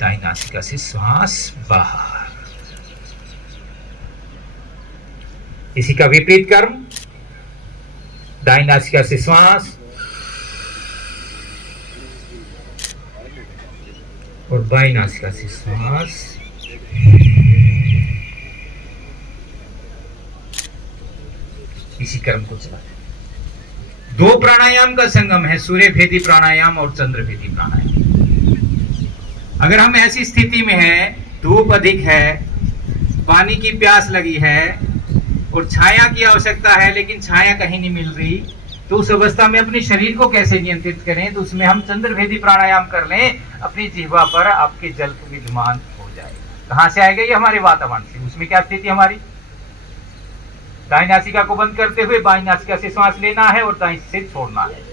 दाईं नासिका से श्वास बाहर। इसी का विपरीत कर्म, दाईं नासिका से श्वास और बाईं नासिका से श्वास। इसी क्रम को चलाते हैं। दो प्राणायाम का संगम है, सूर्य भेदी प्राणायाम और चंद्र भेदी प्राणायाम। अगर हम ऐसी स्थिति में हैं, धूप अधिक है, पानी की प्यास लगी है और छाया की आवश्यकता है, लेकिन छाया कहीं नहीं मिल रही, तो उस अवस्था में अपने शरीर को कैसे नियंत्रित करें? तो उसमें हम चंद्र भेदी प्राणायाम कर लें, अपनी जिह्वा पर आपके जल विद्यमान हो जाएगा। कहां से आएगा? ये हमारे वातावरण से। उसमें क्या स्थिति हमारी? दाहिनी नासिका को बंद करते हुए बाईं नासिका से श्वास लेना है और दाईं से छोड़ना है।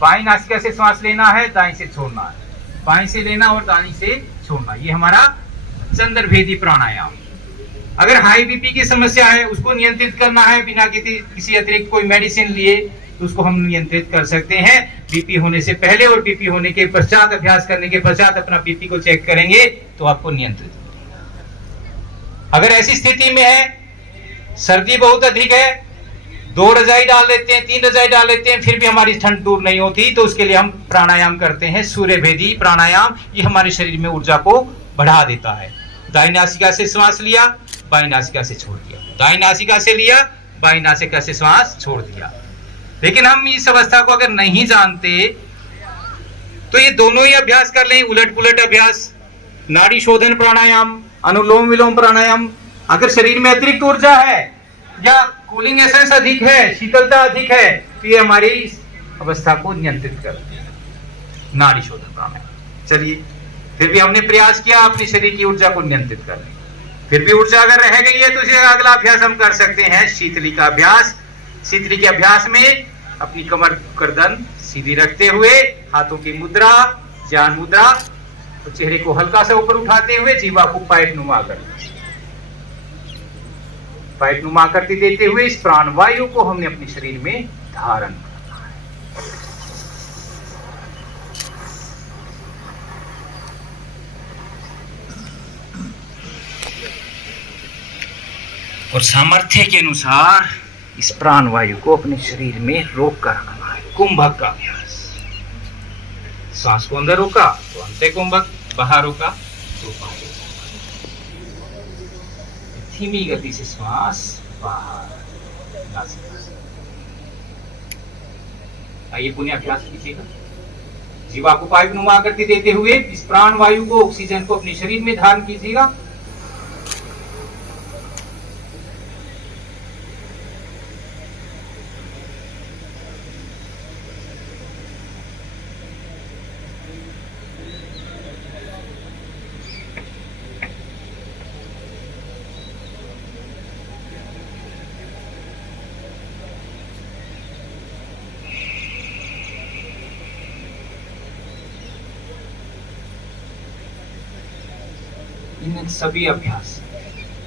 बाईं नासिका से श्वास लेना है, दाईं से छोड़ना है, बाईं से लेना और दाईं से छोड़ना। ये हमारा चंद्रभेदी प्राणायाम। अगर हाई बीपी की समस्या है, उसको नियंत्रित करना है बिना किसी अतिरिक्त कोई मेडिसिन लिए, तो उसको हम नियंत्रित कर सकते हैं। बीपी होने से पहले और बीपी होने के पश्चात, अभ्यास करने के पश्चात अपना बीपी को चेक करेंगे तो आपको नियंत्रित होगा। अगर ऐसी स्थिति में है, सर्दी बहुत अधिक है, 2 रजाई डाल लेते हैं, 3 रजाई डाल लेते हैं, फिर भी हमारी ठंड दूर नहीं होती, तो उसके लिए हम प्राणायाम करते हैं, सूर्यभेदी प्राणायाम। ये हमारे शरीर में ऊर्जा को बढ़ा देता है। दाहिनी नासिका से श्वास लिया, बाईं नासिका से छोड़ दिया, दाहिनी नासिका से लिया, बाईं नासिका से श्वास छोड़ दिया। लेकिन हम इस अवस्था को अगर नहीं जानते तो ये दोनों ही अभ्यास कर लें, उलट पुलट अभ्यास, नाड़ी शोधन प्राणायाम, अनुलोम विलोम प्राणायाम। अगर शरीर में अतिरिक्त ऊर्जा है या कूलिंग एसेंस अधिक है, शीतलता अधिक है, तो ये हमारी इस अवस्था को नियंत्रित करती है, नाड़ी शोधन प्राणायाम। चलिए, फिर भी हमने प्रयास किया अपने शरीर की ऊर्जा को नियंत्रित करने, फिर भी ऊर्जा अगर रह गई है तो इसे अगला अभ्यास हम कर सकते हैं, शीतली का अभ्यास। शीतली के अभ्यास में अपनी कमर गर्दन सीधी रखते हुए, हाथों की मुद्रा, ज्ञान मुद्रा, तो चेहरे को हल्का सा ऊपर उठाते हुए जीवा को पाइप नुमा आकृति देते हुए इस प्राणवायु को हमने अपने शरीर में धारण करना है। और सामर्थ्य के अनुसार इस प्राणवायु को अपने शरीर में रोक कर रखना है। कुंभक का अभ्यास। सांस को अंदर रोका तो अंत्य कुंभक, बाहर रोका तो बाह्य। धीमी गति से श्वास बाहर नासिका से। आइए पुनः अभ्यास कीजिएगा। जीवा को पाइप नुमा आकृति देते हुए इस प्राण वायु को, ऑक्सीजन को अपने शरीर में धारण कीजिएगा। इन सभी अभ्यास,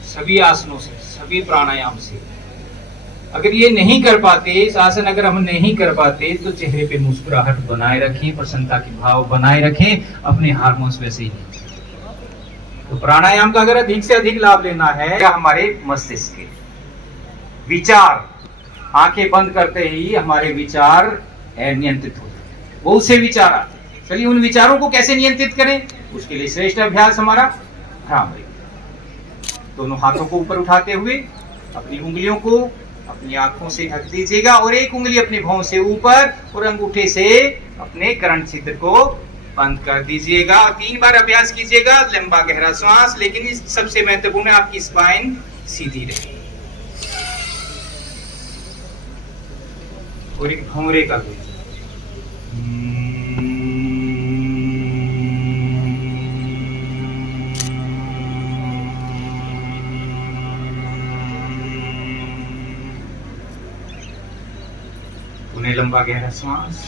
सभी आसनों से, सभी प्राणायाम से अगर ये नहीं कर पाते, इस आसन अगर हम नहीं कर पाते, तो चेहरे पे मुस्कुराहट बनाए रखें, प्रसन्नता के भाव बनाए रखें, अपने हार्मोन्स वैसे ही। तो प्राणायाम का अगर अधिक से अधिक लाभ लेना है, या हमारे मस्तिष्क के विचार, आंखें बंद करते ही हमारे विचार नियंत्रित हो जाते हैं, बहुत से विचार आते हैं। चलिए उन विचारों को कैसे नियंत्रित करें, उसके लिए श्रेष्ठ अभ्यास हमारा भ्रामरी। दोनों हाथों को ऊपर उठाते हुए अपनी उंगलियों को अपनी आंखों से ढक दीजिएगा और एक उंगली अपने भौं से ऊपर और अंगूठे से अपने कर्ण छिद्र को बंद कर दीजिएगा। 3 बार अभ्यास कीजिएगा। लंबा गहरा श्वास, लेकिन इस सबसे महत्वपूर्ण है आपकी स्पाइन सीधी रहे और एक भौरे का लीजिए। लंबा गहरा श्वास,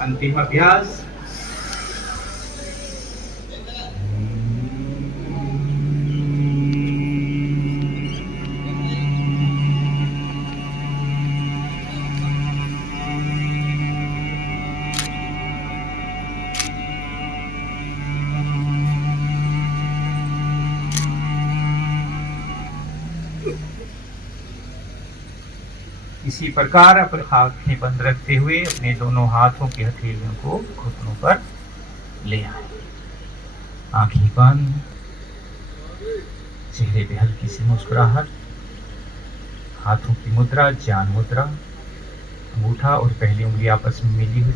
अंतिम अभ्यास। इसी प्रकार अपने हाथें बंद रखते हुए अपने दोनों हाथों की हथेलियों को घुटनों पर ले आए। आंखें बंद, चेहरे पे हल्की सी मुस्कुराहट, हाथों की मुद्रा ज्ञान मुद्रा, अंगूठा और पहली उंगली आपस में मिली हुई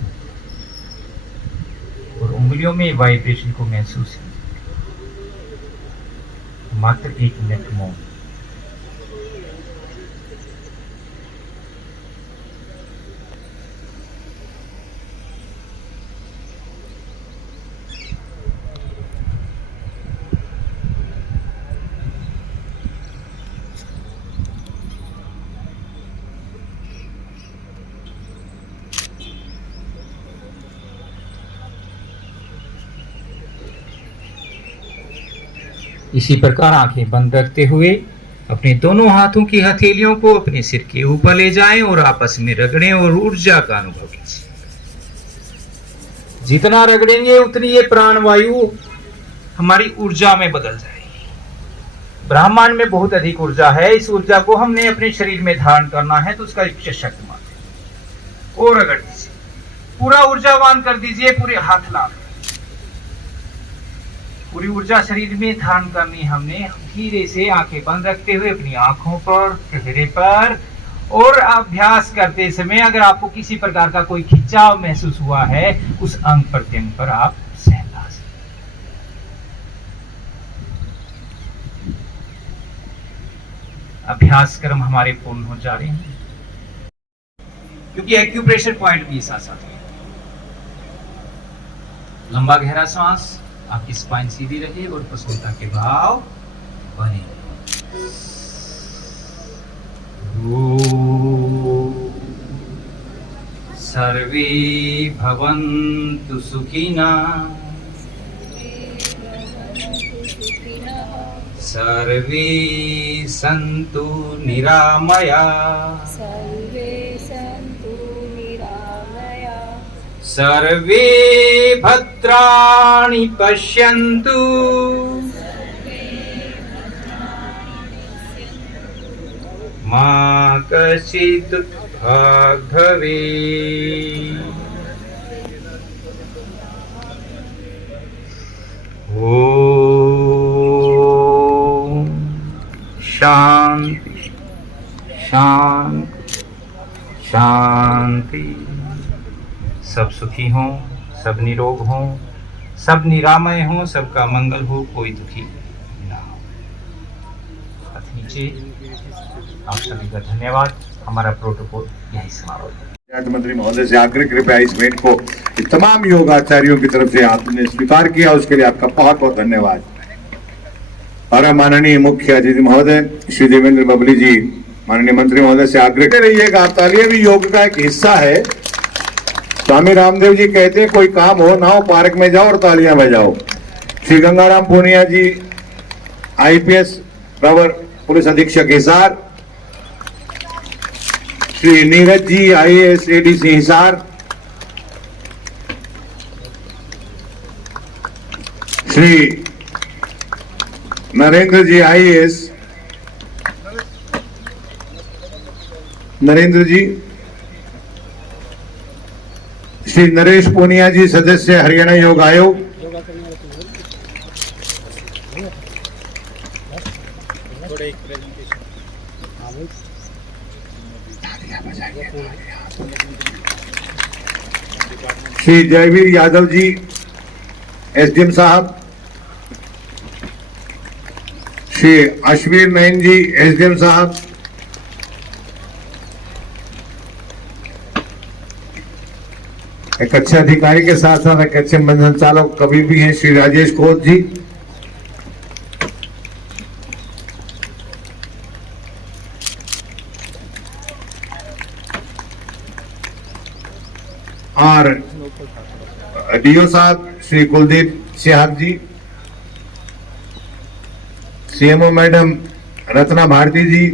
और उंगलियों में वाइब्रेशन को महसूस किया। मात्र 1 मिनट मौन। इसी प्रकार आंखें बंद रखते हुए अपने दोनों हाथों की हथेलियों को अपने सिर के ऊपर ले जाएं और आपस में रगड़ें और ऊर्जा का अनुभव कीजिए। जितना रगड़ेंगे उतनी ये प्राणवायु हमारी ऊर्जा में बदल जाएगी। ब्रह्मांड में बहुत अधिक ऊर्जा है। इस ऊर्जा को हमने अपने शरीर में धारण करना है, तो उसका एक शक्ति मात्र और रगड़ दीजिए, पूरा ऊर्जावान कर दीजिए, पूरे हाथ ला पूरी ऊर्जा शरीर में धारण करनी। हमने धीरे से आंखें बंद रखते हुए अपनी आंखों पर, चेहरे पर, और अभ्यास करते समय अगर आपको किसी प्रकार का कोई खिंचाव महसूस हुआ है, उस अंग प्रत्यंग पर आप सहला से अभ्यास क्रम हमारे पूर्ण हो जा रहे हैं, क्योंकि एक्यूप्रेशर पॉइंट भी साथ साथ है। लंबा गहरा सांस, आपकी स्पाइन सीधी रहे और प्रसन्नता के भाव बने। सर्वे भवन्तु सुखिना, सर्वे सन्तु निरामया, सर्वे भद्राणि पश्यन्तु, मा कश्चित् दुःखात् भवेत्। ओम शांति शांति शांति। सब सुखी हों, सब निरोग हों, सब निरामय हों, सबका मंगल हो, कोई दुखी ना हो। हाथ नीचे। आप सभी का धन्यवाद। हमारा प्रोटोकॉल यही समाप्त है। मंत्री महोदय से आग्रह कृपया इस भेंट को तमाम योगाचार्यों की तरफ से आपने स्वीकार किया, उसके लिए आपका बहुत बहुत धन्यवाद। और माननीय मुख्य अतिथि महोदय श्री देवेंद्र बबली जी, माननीय मंत्री महोदय से आग्रह कर रहिएगा, तालियां भी योग का एक हिस्सा है। स्वामी रामदेव जी कहते हैं कोई काम हो ना हो, पार्क में जाओ और तालियां बजाओ। श्री गंगाराम पूनिया जी IPS प्रवर पुलिस अधीक्षक हिसार, श्री नीरज जी IAS ADC हिसार, श्री नरेंद्र जी IAS नरेंद्र जी, श्री नरेश पूनिया जी सदस्य हरियाणा योग आयोग, श्री जयवीर यादव जी SDM साहब, श्री अश्वीर नयन जी SDM साहब, एक अच्छे अधिकारी के साथ साथ एक अच्छे संचालक कभी भी हैं श्री राजेश खोत जी, और DO साहब श्री कुलदीप सिहाग जी, CMO मैडम रत्ना भारती जी,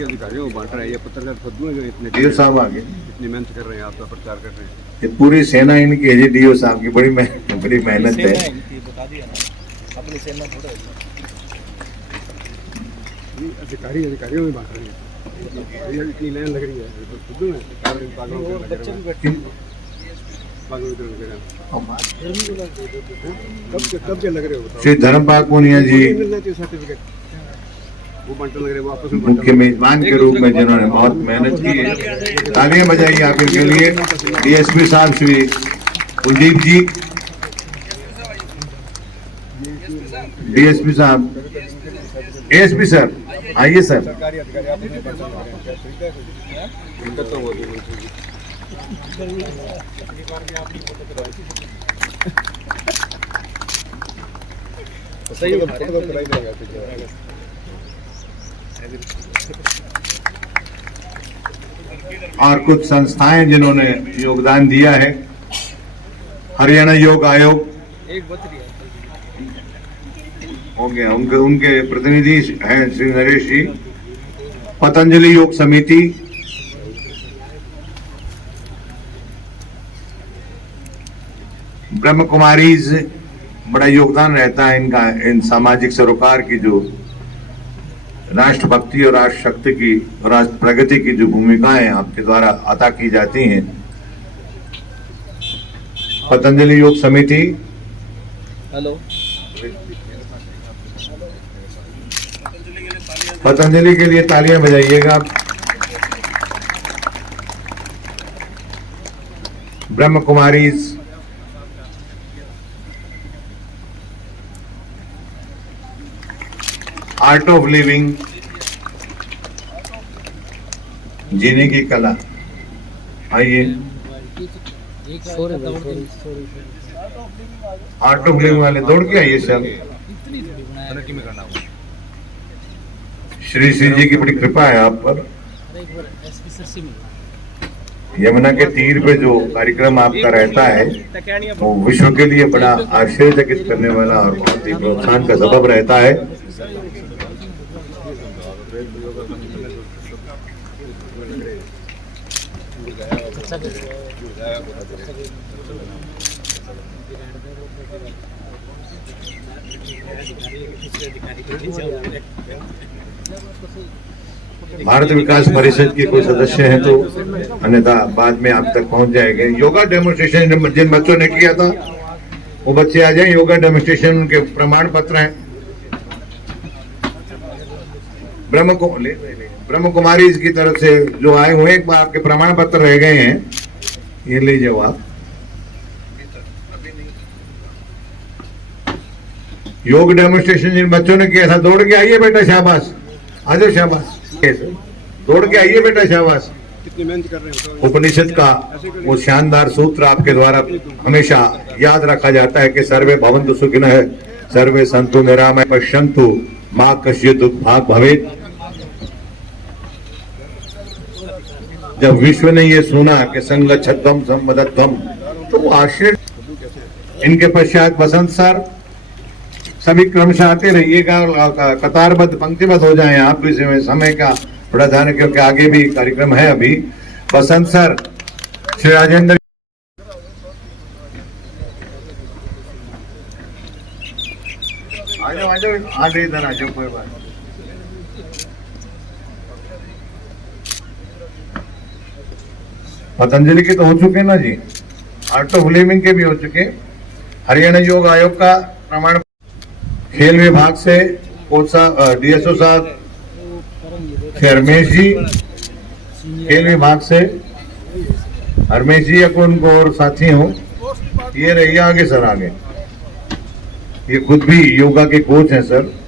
अधिकारियों को बांट रहे हैं, ये पत्रकार खुद में इतने DO साहब आगे इतनी मेहनत कर रहे हैं, आपका प्रचार कर रहे हैं। ये पूरी सेना इनकी है जी, DO साहब की बड़ी मेहनत है। अधिकारियों में बांट रहे हैं, इतनी लाइन लग रही है खुद में। बाद में वितरण करें। कब के लग रहे हो बताओ? श्री धर्मपाल पूनिया जी सर्टिफिकेट वो बंटन लग रहे हैं, वापस में मुख्य मेजबान के रूप में जिन्होंने बहुत मेहनत की है, तालियां बजाइए आप इनके लिए। डीएसपी साहब श्री कुलदीप जी, डीएसपी साहब, एएसपी सर आइए सर। सरकारी अधिकारी आप बंटन लग रहे हैं, दिक्कत तो होती है। सही है, फोटो तो कराई देगा। और कुछ संस्थाएं जिन्होंने योगदान दिया है, हरियाणा योग आयोग हो गया, उनके प्रतिनिधि हैं श्री नरेश जी, पतंजलि योग समिति, ब्रह्म कुमारीज, बड़ा योगदान रहता है इनका इन सामाजिक सरोकार की, जो राष्ट्रभक्ति और राष्ट्र शक्ति की, राष्ट्र प्रगति की जो भूमिकाएं आपके द्वारा अदा की जाती हैं। पतंजलि योग समिति, हेलो, पतंजलि के लिए तालियां बजाइएगा। ब्रह्म कुमारीज, आर्ट ऑफ लिविंग, जीने की कला, आइए। आर्ट ऑफ लिविंग वाले दौड़ के आइए सब। श्री श्री जी की बड़ी कृपा है आप पर। यमुना के तीर पे जो कार्यक्रम आपका रहता है वो विश्व के लिए बड़ा आश्चर्यचकित करने वाला और बहुत ही प्रोत्साहन का सबब रहता है। भारत विकास परिषद के कोई सदस्य हैं तो अन्यथा बाद में आप तक पहुंच जाएंगे। योगा डेमोन्स्ट्रेशन जिन बच्चों ने किया था वो बच्चे आ जाएं। योगा डेमोन्स्ट्रेशन उनके प्रमाण पत्र हैं। ब्रह्म कुमारी की तरफ से जो आए हुए एक बार आपके प्रमाण पत्र रह गए हैं, ये लीजिए आप। योग डेमोन्स्ट्रेशन जिन बच्चों ने किया था, दौड़ के आइए बेटा, शाबाश, आ जाओ, शाबाश, दौड़ के आइए बेटा, शाबाश। कितनी मेहनत कर रहे हैं। उपनिषद का वो शानदार सूत्र आपके द्वारा हमेशा याद रखा जाता है कि सर्वे भवन्तु सुखिनः, सर्वे सन्तु निरामयः, पश्यन्तु मा कश्चित् दुर्भाग् भवेत्। जब विश्व ने ये सुना कि संगच्छध्वं संवदध्वं, तो वो आश्चर्य। इनके पश्चात बसंत सर, सभी क्रमशः आते रहिएगा, कतारबद्ध पंक्तिबद्ध हो जाएं आप भी, समय का बड़ा ध्यान है क्योंकि आगे भी कार्यक्रम है अभी। बसंत सर, श्री राजेंद्र, आ जाओ आगे इधर आ जाओ, कोई बात। पतंजलि के तो हो चुके ना जी, आर्ट ऑफ लिविंग के भी हो चुके। हरियाणा योग आयोग का प्रमाण, खेल विभाग से कोच साहब, डीएसओ साहब रमेश जी, खेल विभाग से रमेश जी उनको और साथी हो, ये रहिए आगे सर, आगे। ये खुद भी योगा के कोच हैं सर।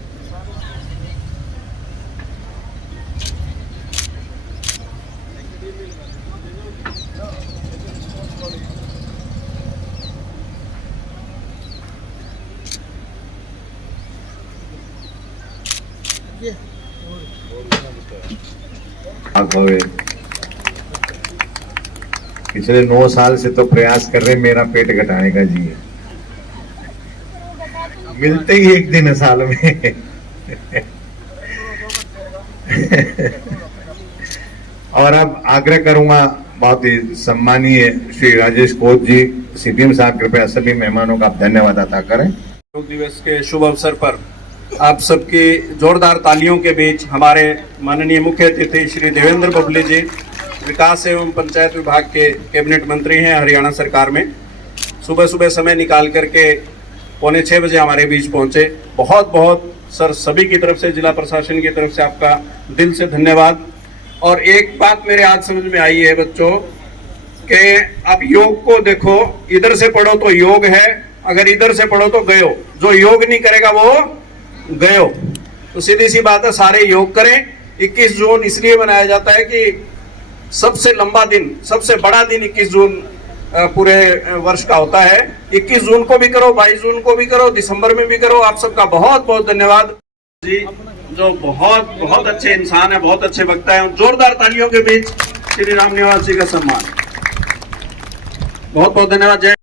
पिछले 9 साल से तो प्रयास कर रहे मेरा पेट घटाने का जी, मिलते ही एक दिन है साल में। और अब आग्रह करूंगा बहुत ही सम्मानीय श्री राजेश कोच जी, सीपीएम साहब, कृपया सभी मेहमानों का आप धन्यवाद अदा करें। योग दिवस के शुभ अवसर पर आप सबकी जोरदार तालियों के बीच हमारे माननीय मुख्य अतिथि श्री देवेंद्र बबली जी, विकास एवं पंचायत विभाग के कैबिनेट मंत्री हैं हरियाणा सरकार में, सुबह सुबह समय निकाल करके 5:45 बजे हमारे बीच पहुंचे। बहुत बहुत सर सभी की तरफ से, जिला प्रशासन की तरफ से आपका दिल से धन्यवाद। और एक बात मेरे आज समझ में आई है बच्चों कि अब योग को देखो, इधर से पढ़ो तो योग है, अगर इधर से पढ़ो तो गयो, जो योग नहीं करेगा वो गयो। तो सीधी सी बात है, सारे योग करें। 21 जून इसलिए मनाया जाता है कि सबसे लंबा दिन, सबसे बड़ा दिन 21 जून पूरे वर्ष का होता है। 21 जून को भी करो, 22 जून को भी करो, दिसंबर में भी करो। आप सबका बहुत बहुत धन्यवाद जी, जो बहुत बहुत अच्छे इंसान है, बहुत अच्छे वक्ता है। जोरदार तालियों के बीच श्री राम निवास जी का सम्मान। बहुत बहुत धन्यवाद। जय